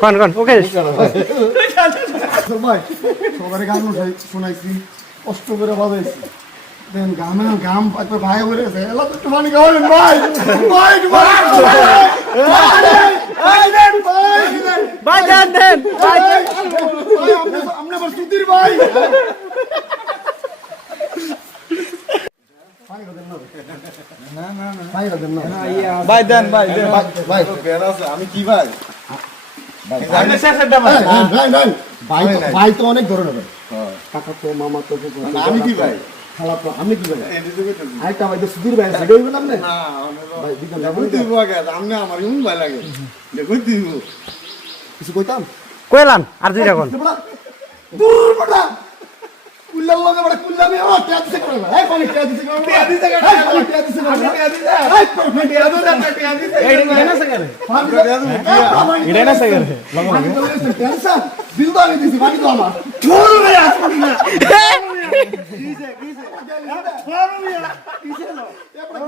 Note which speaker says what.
Speaker 1: কন কন ওকে
Speaker 2: ভাই সবার গান শোনাইছি কষ্ট করে বাজাইছি। দেন গামে গাম একবার ভাই বলে গেছে এলা তো একটু পানি খাওয়াবেন ভাই ভাই ভাই দেন, ভাই
Speaker 1: ভাই দেন দেন
Speaker 2: ভাই, ভাই, আপনি- আপনি আবার সুধীর ভাই। ভাই?
Speaker 3: ভাই। দেন ভাই দেন।
Speaker 2: ভাই, ভাই
Speaker 3: আমি কি ভাই?
Speaker 2: ভাই, ভাই, ভাই, ভাই তো- অনেক ধরনের ভাই। কাকা তো মামা তো
Speaker 3: আমি কি ভাই?
Speaker 2: খালা কি ভাই?
Speaker 3: এদিকে তো কইতেছি।
Speaker 2: আরেকটা ভাই তো সুধীর ভাই সেটা হইবেন আপনি?
Speaker 3: না অনেক
Speaker 2: ভাই দিবেন না,
Speaker 3: দেখুন দিব আগে আপনি আমার ইউন ভাই লাগে। দেখুন দিব
Speaker 2: কিছু কইতাম?
Speaker 1: কইলাম আর কোন।
Speaker 2: বড়া দূর বড়া কুল্লার লগে বড়া ও দিছে করে ভাই। পানি টিয়া দিছে করে টিয়া দিছে করে পানি টিয়া দিছে করে এই দিছে ఇడైనా సగర్ తెలుసా బిల్దా తీసి వాటి తోమా చూడు తీసే తీసే తీసే ఎప్పుడు